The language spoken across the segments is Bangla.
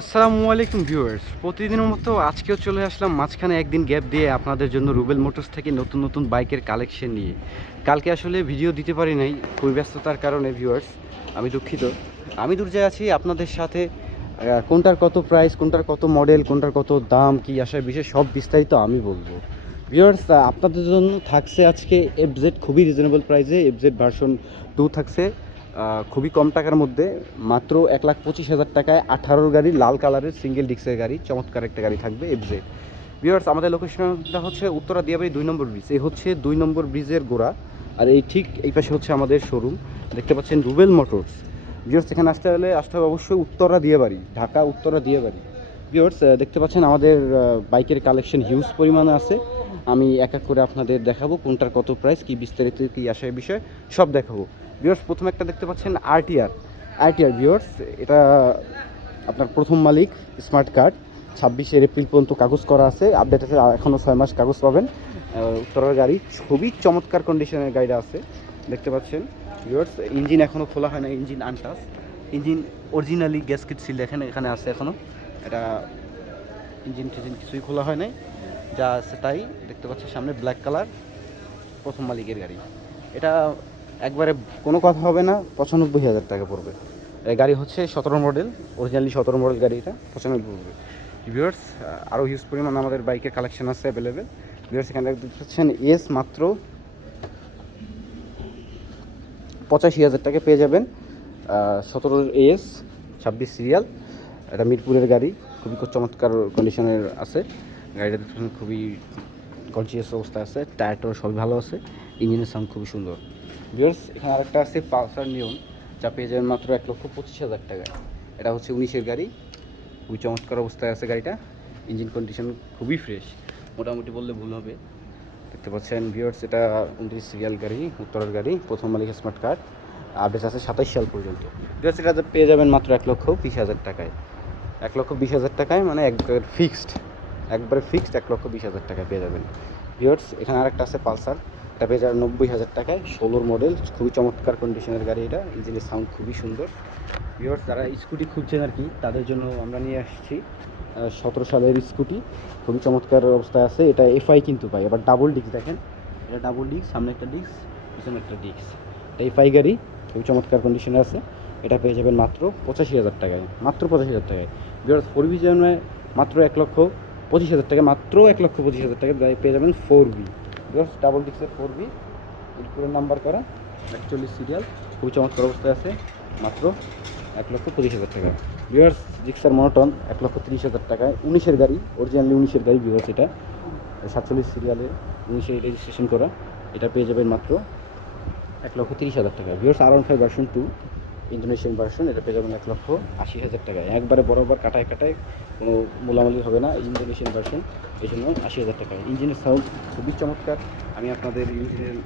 আসসালামু আলাইকুম ভিউয়ার্স, প্রতিদিনের মতো আজকেও চলে আসলাম মাঝখানে একদিন গ্যাপ দিয়ে আপনাদের জন্য রুবেল মোটরস থেকে নতুন নতুন বাইকের কালেকশন নিয়ে। কালকে আসলে ভিডিও দিতে পারি নাই, খুবই ব্যস্ততার কারণে ভিউয়ার্স, আমি দুঃখিত। আমি দূরে আছি আপনাদের সাথে কোনটার কত প্রাইস, কোনটার কত মডেল, কোনটার কত দাম, কী আসার বিষয়ে সব বিস্তারিত আমি বলবো। ভিউয়ার্স, আপনাদের জন্য থাকছে আজকে এফজেড, খুবই রিজনেবল প্রাইসে এফজেড ভার্সন 2 থাকছে খুবই কম টাকার মধ্যে, মাত্র 1,25,000 টাকায় 18 গাড়ি, লাল কালারের সিঙ্গেল ডিস্কের গাড়ি, চমৎকার একটা গাড়ি থাকবে এফজেড। ভিউয়ার্স, আমাদের লোকেশনটা হচ্ছে উত্তরা দিয়াবাড়ি 2 নম্বর ব্রিজ। এই হচ্ছে 2 নম্বর ব্রিজের গোড়া, আর এই ঠিক এই পাশে হচ্ছে আমাদের শোরুম, দেখতে পাচ্ছেন রুবেল মোটরস। ভিউয়ার্স, এখানে আসতে হবে অবশ্যই উত্তরা দিয়াবাড়ি, ঢাকা উত্তরা দিয়াবাড়ি। ভিউয়ার্স, দেখতে পাচ্ছেন আমাদের বাইকের কালেকশন হিউজ পরিমাণে আছে। আমি এক এক করে আপনাদের দেখাবো কোনটার কত প্রাইস, কি বিস্তারিত, কি আসার বিষয় সব দেখাবো। ভিউয়ার্স, প্রথমে একটা দেখতে পাচ্ছেন আরটিআর ভিউয়ার্স, এটা আপনার প্রথম মালিক স্মার্ট কার্ড, 26 এপ্রিল পর্যন্ত কাগজ করা আছে, আপডেট আছে, এখনও 6 মাস কাগজ পাবেন। উত্তরার গাড়ি, খুবই চমৎকার কন্ডিশনের গাড়িটা আছে, দেখতে পাচ্ছেন ভিউয়ার্স। ইঞ্জিন এখনও খোলা হয় না, engine untouch, engine originally gasket seal এখানে আছে এখনও। এটা ইঞ্জিন টিঞ্জিন কিছুই খোলা হয় নাই, যা আছে তাই দেখতে পাচ্ছেন। সামনে ব্ল্যাক কালার, প্রথম মালিকের গাড়ি। এটা একবারে কোনো কথা হবে না, 95,000 টাকা পড়বে। এই গাড়ি হচ্ছে 17 মডেল, অরিজিনালি 17 মডেল গাড়ি, এটা 95 পড়বে। ভিউয়ার্স, আরও হিউজ পরিমাণ আমাদের বাইকের কালেকশন আছে অ্যাভেলেবেল। ভিউয়ার্স, এখানে দেখতে পাচ্ছেন এস মাত্র 85,000 টাকা পেয়ে যাবেন। 17 এস, 26 সিরিয়াল, এটা মিরপুরের গাড়ি, খুবই চমৎকার কন্ডিশনের আছে গাড়িটা, দেখতে পাচ্ছেন খুবই কনসিয়াস অবস্থায় আছে, টায়ারটাও সবই ভালো আছে, ইঞ্জিনের সাউন্ড খুবই সুন্দর। ভিউয়ার্স, এখানে আরেকটা আছে পালসার নিয়ন, যা পেয়ে যাবেন মাত্র 1,25,000 টাকায়। এটা হচ্ছে 19-এর গাড়ি, খুবই চমৎকার অবস্থায় আছে গাড়িটা, ইঞ্জিন কন্ডিশন খুবই ফ্রেশ, মোটামুটি বললে ভুল হবে। দেখতে পাচ্ছেন ভিউয়ার্স, এটা 29 সিরিয়াল গাড়ি, উত্তরের গাড়ি, প্রথম মালিক স্মার্ট কার্ড, আপডেট আছে 27 সাল পর্যন্ত। ভিউয়ার্স, এটা পেয়ে যাবেন মাত্র 1,20,000 টাকায়। 1,20,000 টাকায় মানে একবারে ফিক্সড, 1,20,000 টাকায় পেয়ে যাবেন। ভিউয়ার্স, এখানে আরেকটা আছে পালসার, এটা পেয়ে যাবেন 90,000 টাকায়, 16 মডেল, খুবই চমৎকার কন্ডিশনের গাড়ি এটা, ইঞ্জিনের সাউন্ড খুবই সুন্দর। ভিউয়ার্স, যারা স্কুটি খুঁজছেন আর কি, তাদের জন্য আমরা নিয়ে আসছি 17 সালের স্কুটি, খুবই চমৎকার অবস্থায় আছে। এটা এফআই কিন্তু পাই, আবার ডাবল ডিস্ক, দেখেন এটা ডাবল ডিস্ক, সামনে একটা ডিস্ক, পিছনে একটা ডিস্ক, এটা এফআই গাড়ি, খুবই চমৎকার কন্ডিশনে আছে। এটা পেয়ে যাবেন মাত্র 85,000 টাকায়, মাত্র 85,000 টাকায়। ভিউয়ার্স, 4V জন্মে মাত্র 1,25,000 টাকা, মাত্র 1,25,000 টাকা পেয়ে যাবেন 4V। ভিউয়ার্স, ডাবল ডিস্কের 4V, মিরপুরের নাম্বার করা, 41 সিরিয়াল, খুবই চমৎকার অবস্থায় আছে, মাত্র 1,25,000 টাকা। ভিউয়ার্স, জিক্সার মনোটন 1,30,000 টাকায়, 19-এর গাড়ি, অরিজিনালি 19-এর গাড়ি। ভিউয়ার্স, এটা 47 সিরিয়ালে, 19-এ রেজিস্ট্রেশন করা, এটা পেয়ে যাবেন মাত্র 1,30,000 টাকা। Viewers, R15 version 2 Indonesian version, এটা পেয়ে যাবেন 1,80,000 টাকায়, একবারে বরাবর কাটায় কাটায়, কোনো মোলামুলি হবে না, ইন্দোনেশিয়ান ভার্সন, এই জন্য 80,000 টাকায়। ইঞ্জিনের সাউন্ড খুবই চমৎকার, আমি আপনাদের ইঞ্জিনের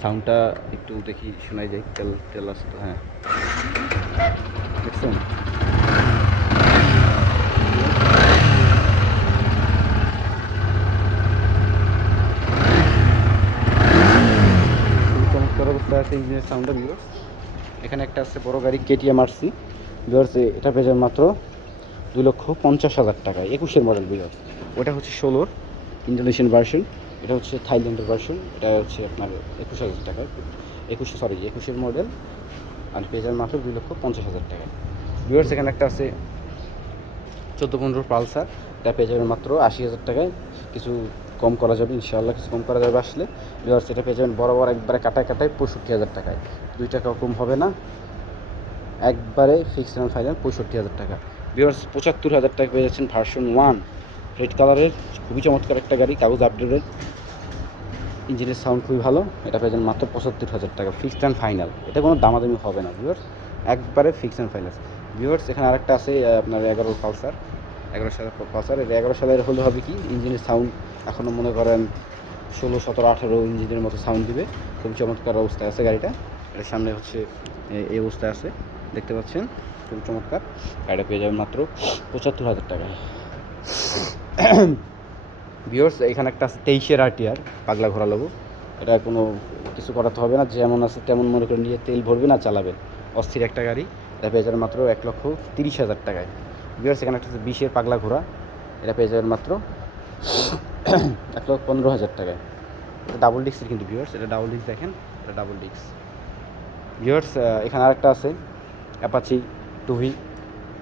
সাউন্ডটা একটু দেখি, শোনাই যায়, তেল আসে তো, হ্যাঁ দেখছেন, খুবই চমৎকার অবস্থায় আছে ইঞ্জিনের সাউন্ডটা। ভিউয়ার্স, এখানে একটা আছে বড় গাড়ি KTM RC। ভিউয়ার্স, এটা পেয়ে যাবেন মাত্র 2,50,000 টাকায়, 21-এর মডেল। ভিউয়ার্স, ওটা হচ্ছে 16-র ইন্দোনেশিয়ান ভার্সন, এটা হচ্ছে থাইল্যান্ডের ভার্সন, এটা হচ্ছে আপনার 21,000 টাকায়, 21-এর মডেল, আর পেয়ে যাবেন মাত্র 2,50,000 টাকায়। ভিউয়ার্স, এখানে একটা আছে 14-15 পালসার, এটা পেয়ে যাবেন মাত্র 80,000 টাকায়, কিছু কম করা যাবে ইনশাআল্লাহ, কিছু কম করা যাবে আসলে। ভিউয়ার্স, এটা পেয়ে যাবেন বরাবর একবারে কাটায় কাটায় 65,000 টাকায়, 2 টাকাও কম হবে না, একবারে ফিক্সড অ্যান্ড ফাইনাল 65,000 টাকা। ভিউয়ার্স, 75,000 টাকা পেয়ে যাচ্ছেন ভার্সন 1, রেড কালারের, খুবই চমৎকার একটা গাড়ি, কাগজ আপডেটেড, ইঞ্জিনের সাউন্ড খুবই ভালো, এটা পেয়ে যাবেন মাত্র 75,000 টাকা, ফিক্সড অ্যান্ড ফাইনাল, এটা কোনো দামাদামি হবে না ভিউয়ার্স, একবারে ফিক্সড অ্যান্ড ফাইনাল। ভিউয়ার্স, এখানে আরেকটা আছে আপনার 11 পালসার, 11 সালের পালসার, এটা 11 সালের হলে হবে কি, ইঞ্জিনের সাউন্ড এখনও মনে করেন 16, 17, 18 ইঞ্জিনের মতো সাউন্ড দিবে, খুবই চমৎকার অবস্থায় আছে গাড়িটা। এর সামনে হচ্ছে এই অবস্থায় আছে, দেখতে পাচ্ছেন, খুবই চমৎকার। গাড়িটা পেয়ে যাবেন মাত্র 75,000 টাকায়। ভিউয়ার্স, এখানে একটা আছে 23-এর RTR, পাগলা ঘোরা লোগো, এটা কোনো কিছু করাতে হবে না, যেমন আছে তেমন মনে করে নিয়ে তেল ভরবেন আর চালাবেন, অস্থির একটা গাড়ি। এটা পেয়ে যাবেন মাত্র 1,30,000 টাকায়। ভিউয়ার্স এখানে একটা 20-এর পাগলা ঘোড়া, এটা পেয়ে যাবেন মাত্র 1,15,000 টাকায়। এটা ডাবল ডিস্কের কিন্তু ভিউয়ার্স, এটা ডাবল ডিস্ক দেখেন, এটা ডাবল ডিস্ক। ভিউয়ার্স এখানে আরেকটা আছে অ্যাপাচি 2V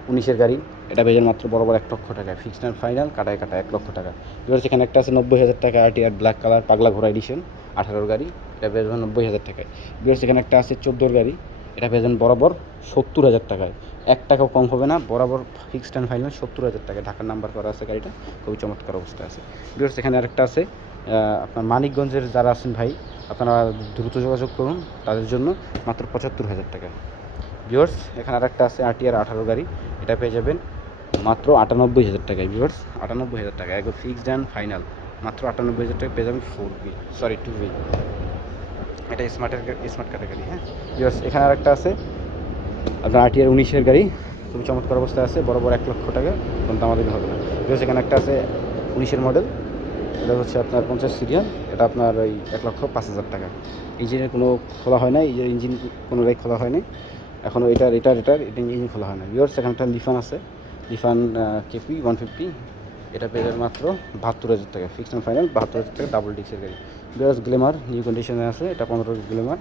19-এর গাড়ি, এটা পেয়ে যাবেন মাত্র বরাবর 1 লক্ষ টাকায়, ফিক্সড অ্যান্ড ফাইনাল কাটায় 1 লক্ষ টাকা। ভিউয়ার্স এখানে একটা আছে 90,000 টাকা RTR ব্ল্যাক কালার পাগলা ঘোড়া এডিশন 18-র গাড়ি, এটা পেয়ে যাবেন 90,000 টাকায়। ভিউয়ার্স এখানে একটা আছে 14-র গাড়ি, এটা পেয়ে যাবেন বরাবর 70,000 টাকায়, 1 টাকাও কম হবে না, বরাবর ফিক্সড অ্যান্ড ফাইনাল 70,000 টাকায়। ঢাকার নাম্বার করা আছে গাড়িটা, খুবই চমৎকার অবস্থায় আছে। ভিউয়ার্স এখানে আরেকটা আছে আপনার মানিকগঞ্জের যারা আছেন ভাই, আপনারা দ্রুত যোগাযোগ করুন তাদের জন্য, মাত্র 75,000 টাকা। ভিউয়ার্স এখানে আরেকটা আছে RTR 18 গাড়ি, এটা পেয়ে যাবেন মাত্র 98,000 টাকায়। ভিউয়ার্স 98,000 টাকা, একদম ফিক্সড অ্যান্ড ফাইনাল, মাত্র 98,000 টাকা পেয়ে যাবেন 2V, এটা স্মার্ট ক্যাটাগরি। হ্যাঁ ভিউয়ার্স এখানে আরেকটা আছে আপনার RTR 19-এর গাড়ি, খুবই চমৎকার অবস্থায় আছে, বরাবর 1 লক্ষ টাকা, কোনো দামাদামি হবে না। ভিউয়ার্স এখানে একটা আছে 19-এর মডেল, এটা হচ্ছে আপনার 50 সিরিয়াল, এটা আপনার ওই 1,05,000 টাকা। ইঞ্জিনের কোনো খোলা হয় না, ইঞ্জিন কোনোটাই খোলা হয়নি এখনও, এটার ইঞ্জিন খোলা হয় না। ভিউয়ার্স এখানে একটা লিফান আছে, লিফান KP 150, এটা পেয়ে যাবেন মাত্র 72,000 টাকা, ফিক্সড অ্যান্ড ফাইনাল 72,000 টাকা, ডাবল ডিস্কের গাড়ি। ভিউয়ার্স গ্ল্যামার নিউ কন্ডিশনে আছে, এটা 15 গ্ল্যামার,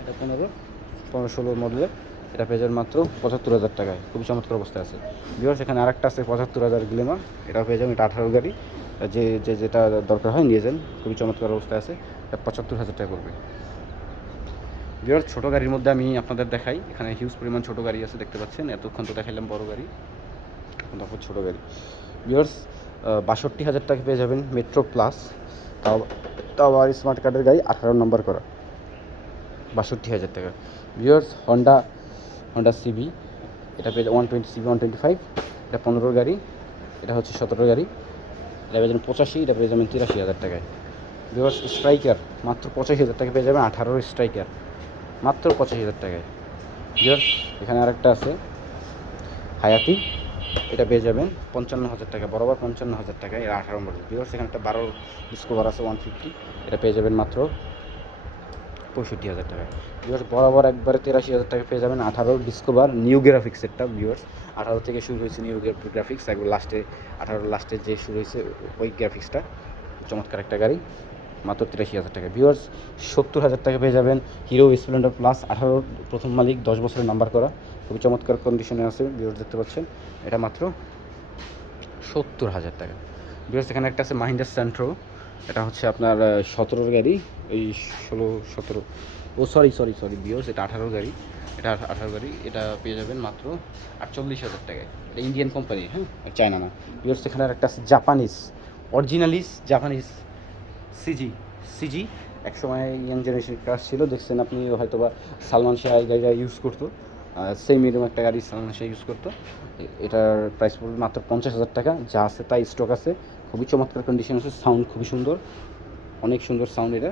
এটা 15-16 মডেলের, এটা পেয়ে যাবেন মাত্র 75,000 টাকায়, খুবই চমৎকার অবস্থায় আছে। ভিউয়ার্স এখানে আরেকটা আছে 75,000 গ্ল্যামার, এটাও পেয়ে যাবেন, এটা 18 গাড়ি, যেটা দরকার হয় নিয়ে যান, খুবই চমৎকার অবস্থায় আছে, এটা 75,000 টাকা পড়বে। ভিউয়ার্স ছোটো গাড়ির মধ্যে আমি আপনাদের দেখাই, এখানে হিউজ পরিমাণ ছোটো গাড়ি আছে, দেখতে পাচ্ছেন, এতক্ষণ তো দেখাইলাম বড় গাড়ি, এখন তারপর ছোটো গাড়ি। ভিউয়ার্স 62,000 টাকা পেয়ে যাবেন মেট্রো প্লাস, তাও আর স্মার্ট কার্ডের গাড়ি, 18 নম্বর করা, 62,000 টাকা। ভিউয়ার্স হন্ডা CB, এটা পেয়ে 120 CB 125, এটা 15 গাড়ি, এটা হচ্ছে 17 গাড়ি, এটা পেয়ে যাবেন 85, এটা পেয়ে যাবেন 83,000 টাকায়। ভিউয়ার্স স্ট্রাইকার মাত্র 85,000 টাকা পেয়ে যাবেন, 18 স্ট্রাইকার মাত্র 85,000 টাকায়। ভিউয়ার্স এখানে আরেকটা আছে হায়াতি, এটা পেয়ে যাবেন 55,000 টাকা, বরাবর 55,000 টাকায়, এর 18 মডেল। ভিউয়ার্স এখানে একটা 12 ডিসকভার আছে 150, এটা পেয়ে যাবেন মাত্র 65,000 টাকায়। ভিউয়ার্স বরাবর একবারে 83,000 টাকা পেয়ে যাবেন 18 ডিসকভার নিউ গ্রাফিক্সেরটা। ভিউয়ার্স 18 থেকে শুরু হয়েছে নিউ গ্রাফিক্স, একবার লাস্টে 18 লাস্টে যে শুরু হয়েছে ওই গ্রাফিক্সটা, চমৎকার একটা গাড়ি, মাত্র 83,000 টাকা। ভিউয়ার্স 70,000 টাকা পেয়ে যাবেন হিরো স্প্লেন্ডার প্লাস, 18 প্রথম মালিক, 10 বছরের নাম্বার করা, খুবই চমৎকার কন্ডিশনে আছে। ভিউয়ার্স দেখতে পাচ্ছেন, এটা মাত্র 70,000 টাকা। ভিউয়ার্স এখানে একটা আছে মাহিন্দ্রা সেন্ট্রো, এটা হচ্ছে আপনার 17-র গাড়ি, এই 16-17, সরি ভিউয়ার্স এটা 18 গাড়ি, এটা 18 গাড়ি, এটা পেয়ে যাবেন মাত্র 48,000 টাকায়। এটা ইন্ডিয়ান কোম্পানি, হ্যাঁ, চায়না না। ভিউয়ার্স এখানে একটা আছে অরিজিনালিস জাপানিজ সিজি, একসময় ইয়াং জেনারেশন ক্রাশ ছিল, দেখছেন আপনি হয়তো বা সালমান শাহ এই গাড়িটা ইউজ করতো, সেম এরকম একটা গাড়ি সালমান শাহ ইউজ করতো। এটার প্রাইস পড়বে মাত্র 50,000 টাকা, যা আছে তাই স্টক আছে, খুবই চমৎকার কন্ডিশন আছে, সাউন্ড খুবই সুন্দর, অনেক সুন্দর সাউন্ড, এটা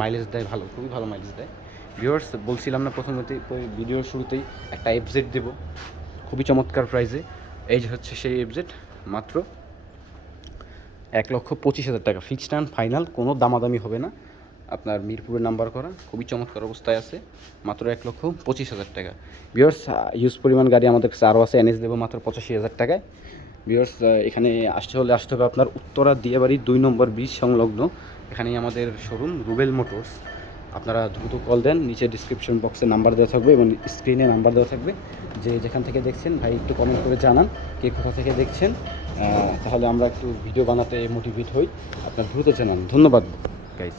মাইলেজ দেয় ভালো, খুবই ভালো মাইলেজ দেয়। ভিউয়ার্স বলছিলাম না প্রথমতেই ভিডিওর শুরুতেই একটা FZ দেব, খুবই চমৎকার প্রাইসে, এই যে হচ্ছে সেই FZ, মাত্র 1,25,000 টাকা, ফিক্সড অ্যান্ড ফাইনাল, কোনো দামাদামি হবে না, আপনার মিরপুরের নাম্বার করা, খুবই চমৎকার অবস্থায় আছে, মাত্র 1,25,000 টাকা। ভিউয়ার্স ইউজ পরিমাণ গাড়ি আমাদের কাছে আরও আছে, NS দেবো মাত্র 85,000 টাকায়। ভিউয়ার্স এখানে আসতে হবে আপনার উত্তরা দিয়াবাড়ি 2 নম্বর ব্রিজ সংলগ্ন, এখানেই আমাদের শোরুম রুবেল মোটরস। আপনারা দ্রুত কল দেন, নিচে ডিসক্রিপশন বক্সে নাম্বার দেওয়া থাকবে এবং স্ক্রিনে নাম্বার দেওয়া থাকবে, যেখান থেকে দেখছেন ভাই একটু কমেন্ট করে জানান কে কোথা থেকে দেখছেন, তাহলে আমরা একটু ভিডিও বানাতে মোটিভেট হই, আপনার দ্রুত জানান। ধন্যবাদ গাইস।